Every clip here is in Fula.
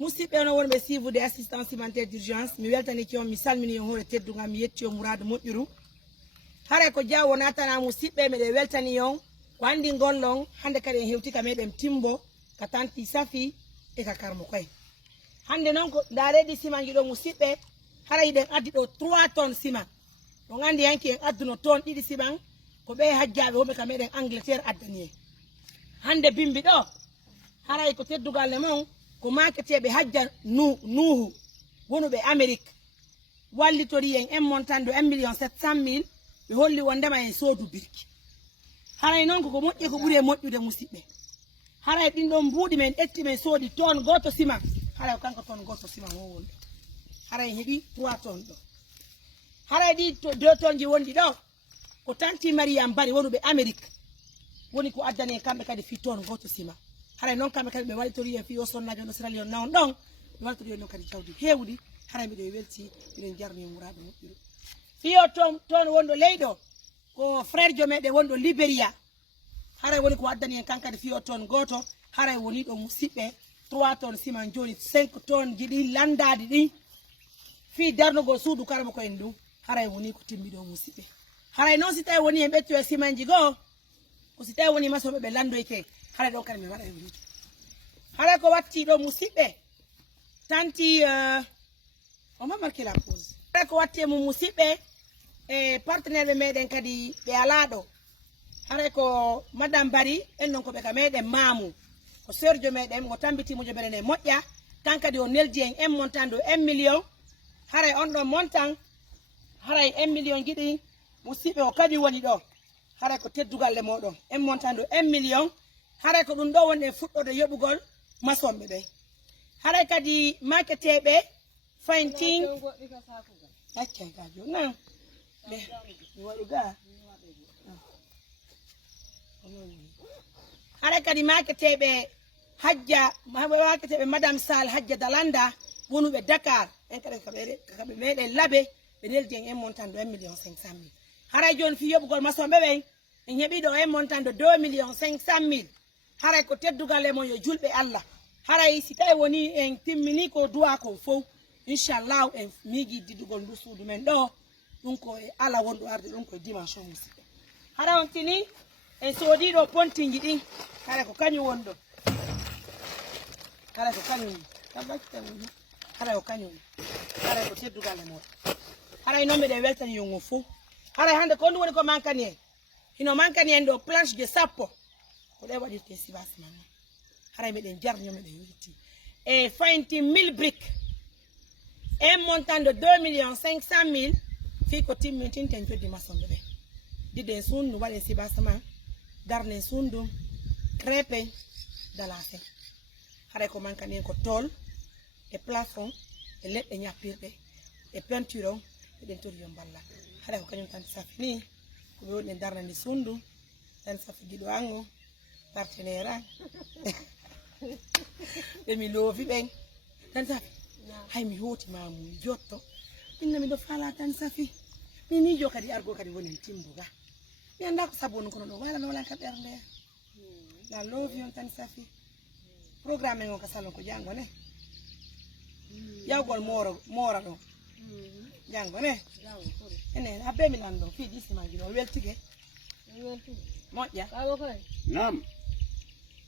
musidɓe no wonɓe suivre assistance alimentaire d'urgence mi weltaniki on mi salmini on hoore tedduga mi yetti on mourado moƴƴuru haray ko jawo natana musidɓe meɗen weltani on ko andi gollon hande kadi en hewti ka meɗen timbo ka tanti safi e ka karmo koye hande noon ko daredi siman jiɗo musidɓe haray ɗen addi ɗo 3 tonnes siman on andi yanki en adduno ton 2 siman ko ɓe hajjaɓe wonɓe ka meɗen Angleterre addani en hande bimbi ɗo haray ko teddugal le mon ko maketeɓe hajja nuhu wonuɓe Amérique wallitori en montant de 1,700,000 ɓe holli wondema en soodu birki haray noon koko moƴƴi ko ɓuuri e moƴƴude musidɓe haray ɗin ɗon mbuuɗi men ƴetti men soodi ton goto siman haray kanko ton goto siman o woni haray heeɓi 3 tonnes ɗo haray ɗi 2 tonnes ji wonɗi ɗo ko tanti Mariam Bari wonuɓe Amérique woni ko addani en kamɓe kadi fi ton goto siman haray noon kamɓe kadi ɓe wallitori en fi o sonnajo no Sierra Leone nawon ɗon ɓe wallitori en noon kadi jawdi hewɗi haray mbiɗo welti miɗen jarni mourado moƴƴuɗo fiyo toon wonɗo leyɗo ko frère jo meɗen wonɗo Libéria haray woni ko addani en kankadi fiyo toon goto haray woni ɗo musidɓe 3 tonnes siman joni 5 tonnes ji ɗi landadi ɗi fi darnugol suudu karmo ko en ɗum haray woni ko timmiɗo musidɓe haray noon si tawi woni en ɓettu e simanji goo ko si tawi woni masoɓe ɓe landoyte haray ɗon kadi mi waɗa e wiide haray ko watti ɗo musidɓe tanti on va marquer la pause haray ko watti e mum musidɓe e partenaire ɓe meɗen kadi ɓe ala ɗo haray ko madame Bari en non koɓe ka meɗen Mamou ko sœur jo meɗen mo tambiti mo joɓere nde moƴƴa kan kadi o neldi en montant de 1 million haray on ɗon montant haray 1 million jiɗi musidɓe o kañum woni ɗo haray ko teddugal le moɗon montant de 1 million haray ko ɗum ɗo woni e fuɗɗode yoɓugol masonɓe ɓe haray kadi maketeɓe fayntin accay ga joni nan mi waɗu ga haray kadi maketeɓe maketeɓe madame Sall Hajja Dalanda wonuɓe Dakar en kadi kaɓe meɗen laabe ɓe neldi en montant de 1,500,000 haray joni fi yoɓugol masonɓe ɓen en heeɓi ɗo montant de 2,500,000 haray ko teddugal e mon yo julɓe Allah haray si tawi woni en timmini ko duwa ko fof inchallahu en miigi diddugol ndu suudu men ɗo ɗum ko e ala wonɗo arde ɗum koye dimension musidɓe haray on tini en soodi ɗo pontiji ɗin haray ko kañum woni ɗo haray ko kañum haray ko kañum haray ko teddugal e moɗon haray noon mbiɗen weltani yon o fof haray hande ko ɗum woni ko mankani en hino mankani en ɗo planche de sappo ko ɗe waɗirte sibasi man noon haray mbiɗen jarni meɗen welti e faynti 1000 briques montant de 2,500,000 fi ko timmintinten joddi masonɓe ɓe ɗiɗen sundu waɗen sibasa man darnen sundu crêpe dalasen haray ko mankani en ko tol e plafond e leɗɗe ñappirɗe e peinture on eɗen tori yo balla haray ko kañum tan safi ni ko ɓe woni ɗen darnani sundu tan safi giɗo ango partenaire an ɓe mi loofi ɓen tan safi hay mi hootima mum jotto inna miɗo fala tan safi min mijo kadi argo kadi woni en timbuga mi anda ko sabu on kono ɗo wala nolan ka ɓernde la loofi on tan safi programme on ka salon ko jango ne yawgol moora ɗo jango ne enen abbe mi lando fi disimaji ɗo weltige moƴƴa nam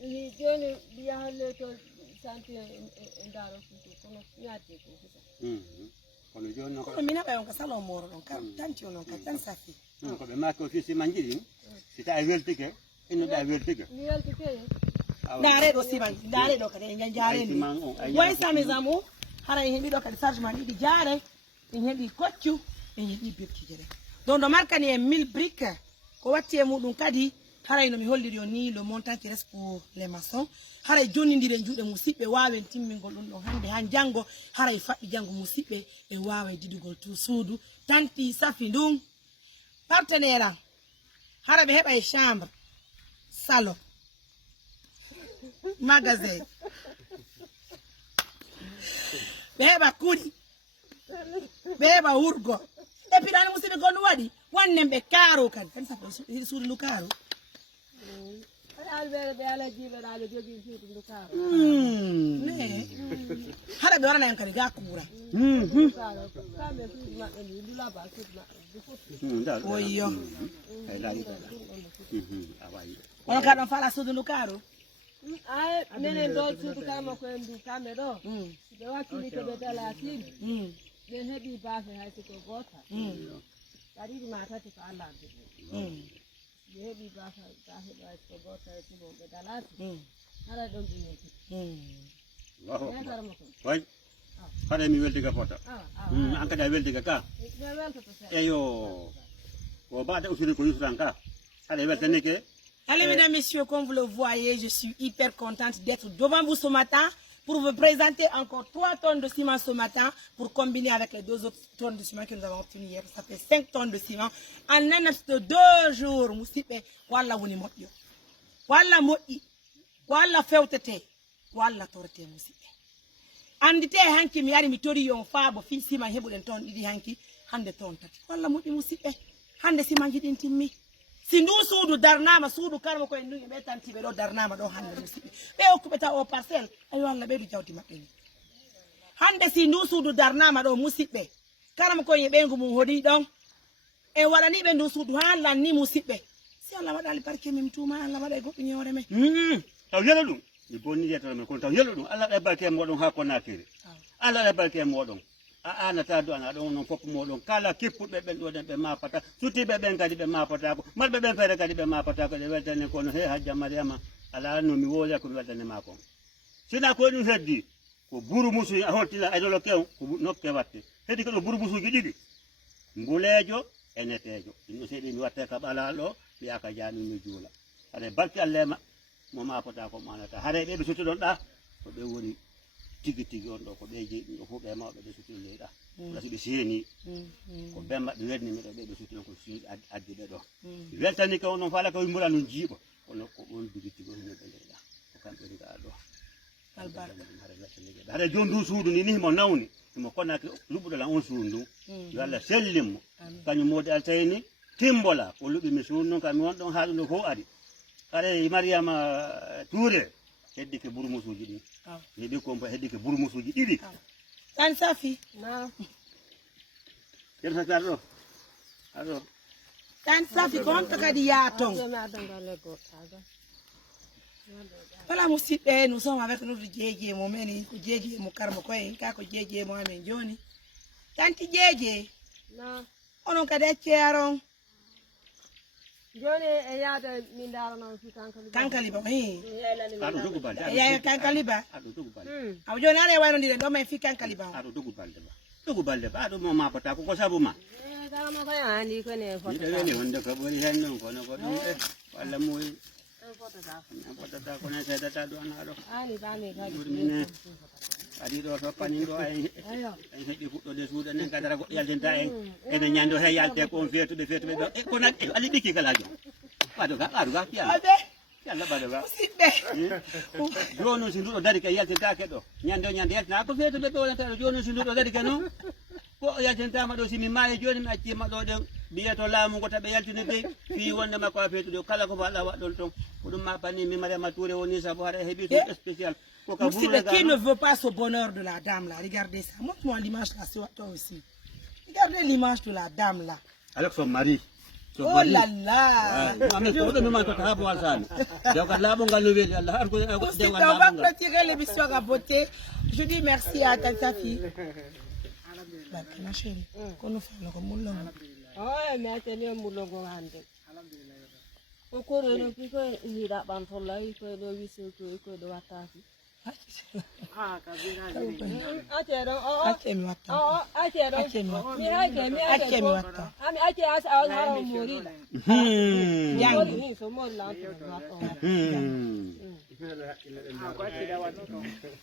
ni joni biyahalle to santi e ndaro futu kono ñaati ko kono joni noon kono mi naɓa on ko salon mooro ɗon kam tanti o noon kadi tan safi ko ɓe makki o fisi man jiɗi si tawi weltike innoɗa weltike mi weltike ndareɗo siman ndareɗo kadi en jarendi way samis amour hara en heeɓi ɗo kadi chargement ɗiɗi jaare en heeɓi koccu en heeɓi birkije ɗe donc no markani en 1000 briques ko watti e muɗum kadi haray no mi holliri on ni le montant qui reste pour les maçons haray jonnidire juuɗe musidɓe wawen timmingol ɗum ɗon hande han janggo haray faɓɓi janggo musidɓe e wawa didugol tout suudu tanti safi ndum partenaire am hara ɓe heɓa e chambre salon magasin ɓe heɓa kuuɗi ɓe heɓa wurgo e piɗani musidɓe gonɗum waɗi wannen ɓe kaaro kadi tan safi hiɗi suudu ndu kaaro alɓere ɓe ala jiiɓeɗaɓe jogui suudu ndu kaaro hara be wana yankari ga kura kame su ma ni dula ba su ma oyo ay la awai ona ka don fala sudu lukaro ai menen do su kama ko ndu kame do be wakili ke be dala tin be hebi ba fe hay ko gota kadi ma tati ko Allah be hebi ba fa ta he ba ko gota ti bo be dala hara don ni wai hare mi weldiga fota anka da weldiga ka eyo ko ba da usiri ko yusuranka hare weltane ke. Allez, mesdames, messieurs, comme vous le voyez, je suis hyper contente d'être devant vous ce matin pour vous présenter encore 3 tonnes de ciment ce matin pour combiner avec les 2 autres tonnes de ciment que nous avons obtenues hier. Ça fait 5 tonnes de ciment. En un laps de 2 jours, Moussipe, voilà woni moƴƴo. Voilà moƴƴi. Voilà fewtete. Voilà torte Moussipe. Andite hanki mi yari mi tori yon faabo fi ciment heɓuɗen tonne ɗiɗi hanki hande tonne 3. Voilà moƴƴi Moussipe. Hande ciment jiɗin timmi. Si ndu suudu darnama suudu karma koye ndu ɓe tantiɓe ɗo darnama ɗo hande musidɓe ɓe hokkuɓeta o parcelle ayo Allah ɓeydu jawdi maɓɓe ni hande si ndu suudu darnama ɗo musidɓe karma koye ɓeygu mum hoɗi ɗon e waɗaniɓe ndu suudu ha lanni musidɓe si Allah waɗali barke min tuma Allah waɗa e goɗɗum yore men taw yelo ɗum mi bonni yetoro men kono taw yelo ɗum Allah ɗe barke moɗon ha ko nakiri Allah ɗe barke moɗon a anata do ana ɗon non fof moɗon kala kippuɓe ɓen ɗo ɗen ɓe mapata sutiɓe ɓen kadi ɓe mapatako malɓe ɓen feere kadi ɓe mapatako ɗe weltane kono he hajja mariama ala no mi woya ko mi weltane makon sina ko ɗum heddi ko buru musu a holtina aydolo kew ko nokke watte heddi ko ɗo buru musuji ɗiɗi mbulejo e netejo ɗum ɗo seeɗi mi watte ka ɓalal ɗo ɓiyaka jani mi juula haɗa barki Allah ma mo mapatako mo anata haɗa ɓe ɓe suttiɗon ɗa ko ɓe woni tigi tigi on ɗo ko ɓe jeyi ɗum ɗo fof ɓe mawɓe ɓe sutini leyɗa wala so ɓe seeni ko ɓe maɓɓe wedni miɗo ɓe sutino ko suuɗi addi ɓe ɗo weltani ka on noon faala ka wimbura non jiiɓa kono ko on tigi tigi on ɓe leyɗa ko kamɓe ngaa ɗo haɗa joni ndu suudu ni ni mo nawni imo konnaki luɓuɗola on suudu ndu yo Allah sellinmo kañum modi altayni timbola ko luɓimi suudu noon kam mi won ɗon haaɗu ndu fof ari aɗa mariama Touré heddi ke burmusuji ɗi heeɓi ko heddi ke burmusuji ɗiɗi tan safi ken safi aɗo tan safi ko honto kadi yaaton voilà musidɓe nous sommes avec notre jeeje mo men ko jeeje mo karmo koye ka ko jeeje mo amen joni tanti jeeje onon kadi acceyaron joni e yaade min darano fi kankali ba aɗo dogu balde ya kankali ba aɗo dogu balde aw joni ara waynodiren ɗo men fi kankali ba aɗo dogu balde ba aɗo mo mapata ko sabu ma darama koye andi kone ɗiɗo woni wonde ko ɓuri hen noon kono ko ɗum walla muyi fotata kono seedata ɗo an aɗo ɓurmine adi ɗo toppani ɗo en heƴi fuɗɗode suuɗa nen kadara goɗɗo yaltinta en ene ñando he yalte ko on feetuɓe ɗo kono ali ɗikki kala jom ɓaɗo ga fiya yalla ɓaɗo ga joni si nduɗo dari ke yaltintake ɗo ñande yaltina ko feetuɓe ɓe wonata ɗo joni si nduɗo dari ke noon ko yaltintama ɗo simi maayi joni mi accima ɗo ɗen mbiyeto laamu ngo taɓe yaltino dey fi wonde makko a feetuɗo kala ko faɗa waɗɗon ton ko ɗum ma bani mi Mariama Touré woni saabu haɗa heeɓi ɗum spécial. Qui ne veut pas ce bonheur de la dame là? Regardez ça. Montre-moi l'image là, c'est toi aussi. Regardez l'image de la dame là. Avec son mari. Oh là là. On va clôturer l'émission à beauté. Je dis merci à ta fille. Ma chérie, qu'on nous fait le moulon. Oh, mais attendez, moulon grande. O koro no piko hira bantola iko do wiso ko do wataki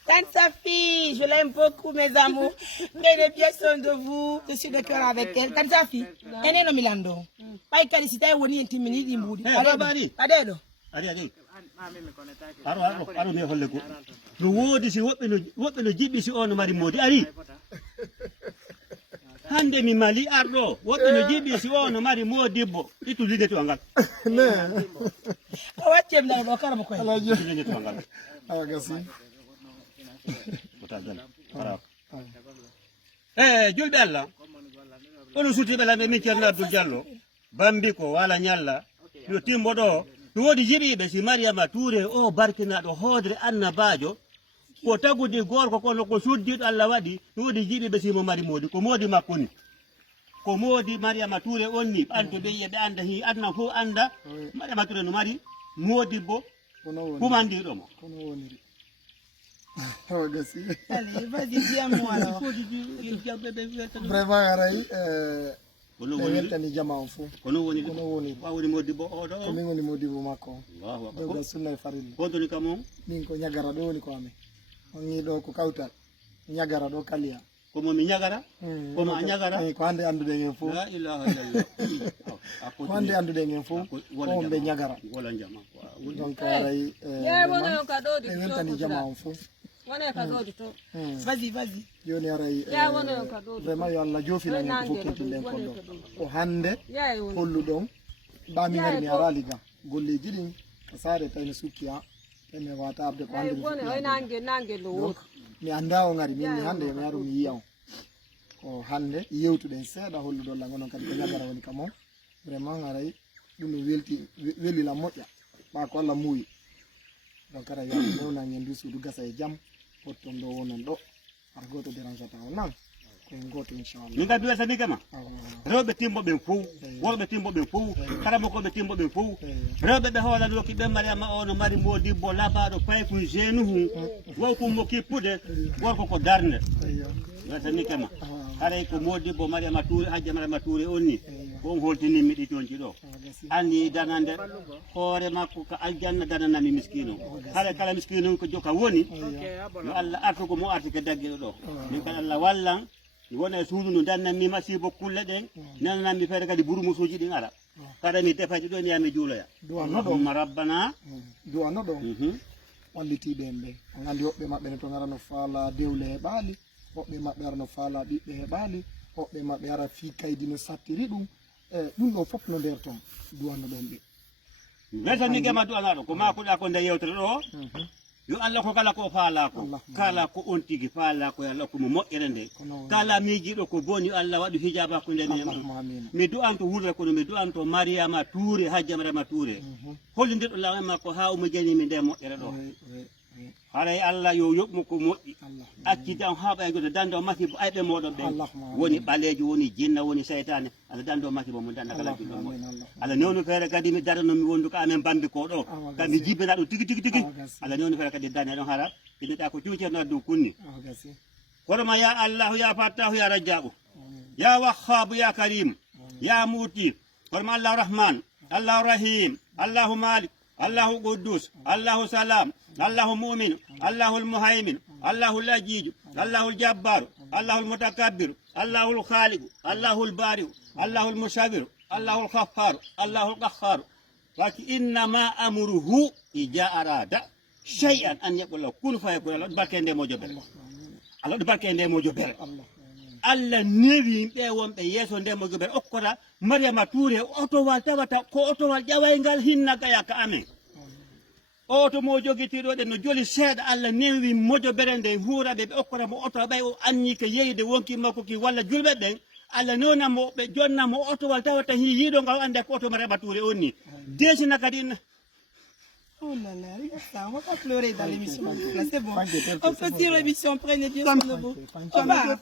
Tante Safi, je l'aime beaucoup, mes amours. Prenez bien soin de vous. Je suis de cœur avec elle. Tante Safi, elle est no Milando. Pas calicité, on y est intimidé, il moudi. Adedo. Adedo. Aro mi holle go no wodi si wobbe no jibbi si on mari modi ari hande mi mali ardo wobbe no jibbi si on mari modibbo itu lide to ngal ne o wacce na do karamo ko lide to ngal aga si gal julɓe Allah ono suti ɓe lamɓe min ceerno Abdoul Diallo bambi ko wala ñalla yo timbo ɗo to woodi jiɓiɓe si Mariama Touré o barkinaɗo hoodre annabajo ko tagudi gorko kono ko suddiɗo Allah waɗi to woodi jiɓiɓe simo mari moodi ko moodi makko ni ko moodi Mariama Touré on ni ɓanto ɓe yiye ɓe anda hi adna fof anda Mariama Touré no mari moodi bo humandiɗo mo Allez, vas-y, dis à moi alors. Vraiment, aray, weltani jama on fu. kono woni wawni modibbo oɗo ko min woni modibbo makko. Allahu akbar. Doga sunna e farilla. Kodoni kamo Min ko ñagara ɗo woni ko amen. On ngi ɗo ko kawtal. Ñagara ɗo kaliya. komo mi ñagara komo a ñagara ko hande andude ngeen fu. la ilaha illallah Ko hande andude ngeen fu. On be ñagara. wala jama Donc aray, ye wona on ka ɗo di weltani jama on fu. wona ka ɗo di to Vas-y, vas-y. Joni aray, ya wona on ka ɗo di vraiment yo Allah jofina ngeen ko fokkintinde kon ɗo. Ko hande ya wona holluɗon ɓami ngari mi arali ga golleji ɗin ko saare tawno sukkiya eme wata arde ko hande mi wona fuɗɗi oy nangue nangue lo donc mi anda o ngari min mi hande mi yaru mi yiya on ko hande yewtuɗen seeɗa holluɗolla gonon kadi ko ñagara woni kam on vraiment aray ɗum no welila moƴƴa ɓa ko Allah muuyi donc ara yaha newnagen ndu suudu gasa e jaam potton ɗo wonon ɗo har goto dérangeata o nan koyen goto inchallah min gaddu wesani kama rewɓe timboɓen fof worɓe timboɓen fof karamokoɓe timboɓen fof rewɓe ɓe hoolanoki ɓe Mariama o no mari modibbo labaɗo payko jenuhu wonko mo kippude gorko ko darde wesani kama haray ko modibbo Mariama Touré hajja Mariama Touré on ni on holtinimmi ɗi tonci ɗo anni danande hoore makko ko aljanna dananami miskino haɗa kala miskino ko joka woni yo Allah artugo mo arti ko dagguiɗo ɗo min kadi Allah wallan mi wona e suudu no dannanmi masibo kulle ɗen nananami feere kadi burumusuji ɗin ara kada mi defaji ɗo niyami juuloya allahumma rabbana duwano ɗon wallitiɓe en ɓe on andi woɓɓe maɓɓe ne to garano faala dewle e ɓaali woɓɓe maɓɓe arano faala ɓiɓɓe e ɓaali woɓɓe maɓɓe ara fi kaydi no sattiri ɗum ɗum ɗo fof no nder toon duwano ɗon ɓe wesani gema du'anaɗo ko makuɗa ko nde yewtere ɗo yo Allah ko kala ko faalako kala ko on tigi faalako yo Allah ko mo moƴƴere nde kala miijiɗo ko boni yo Allah waɗu hijaba ko nden mi du'anto wurre kono mi du'anto Mariama Touré hajja Mariama Touré hollidirɗo law en makko ha omo janimi nde moƴƴere ɗo haray Allah yo yoɓmo ko moƴƴi accide on ha ɓaygoto dande o masibo ayɓe moɗon ɓen woni ɓalejo woni jinna woni seytane Allah dande o masibo mo danda kala julɗo moƴƴi Allah newno feere kadi mi daranomi wondu ko amen bambi ko ɗo kadi mi jibbina ɗum tigi tigi tigi Allah newno feere kadi dane ɗon hara ɓiɗɗa ko cuucerno dow kunni koroma ya Allahu ya Fattahu ya Rajjabu ya Wahhabu ya Karim ya Muti koroma Allahu Rahman Allahu Rahim Allahu Malik Allahu Quddus Allahu Salam Allahu Mu'min Allahu Muhaymin Allahu Lajij Allahu Jabbar Allahu Mutakabbir Allahu Khaliq Allahu Bari Allahu Musawwir Allahu Ghaffar Allahu Qahhar waki innama amruhu ija arada shay'an an yaqula kun fayakun Allah barke nde mojo bere Allah barke nde mojo bere Allah newi ɓe wonɓe yeeso nde mojo bere okkota Mariama Touré otowal tawata ko otowal ƴawaygal hinna gaya ka amen oto mo jogitiɗo ɗe no joli seeɗa Allah newi mojo bere nde huuraɓe ɓe okkota mo oto ɓay o anni ko yeyde wonki makko ki walla julɓe ɓen Allah nonamo ɓe jonnamo otowal tawata hi yiiɗo ngal ande ko oto Mariama Touré on ni desina kadi Oh là là, regarde ça, on va pas pleurer dans l'émission. C'est bon. On peut dire l'émission, prenez Dieu sur le bout. Au revoir.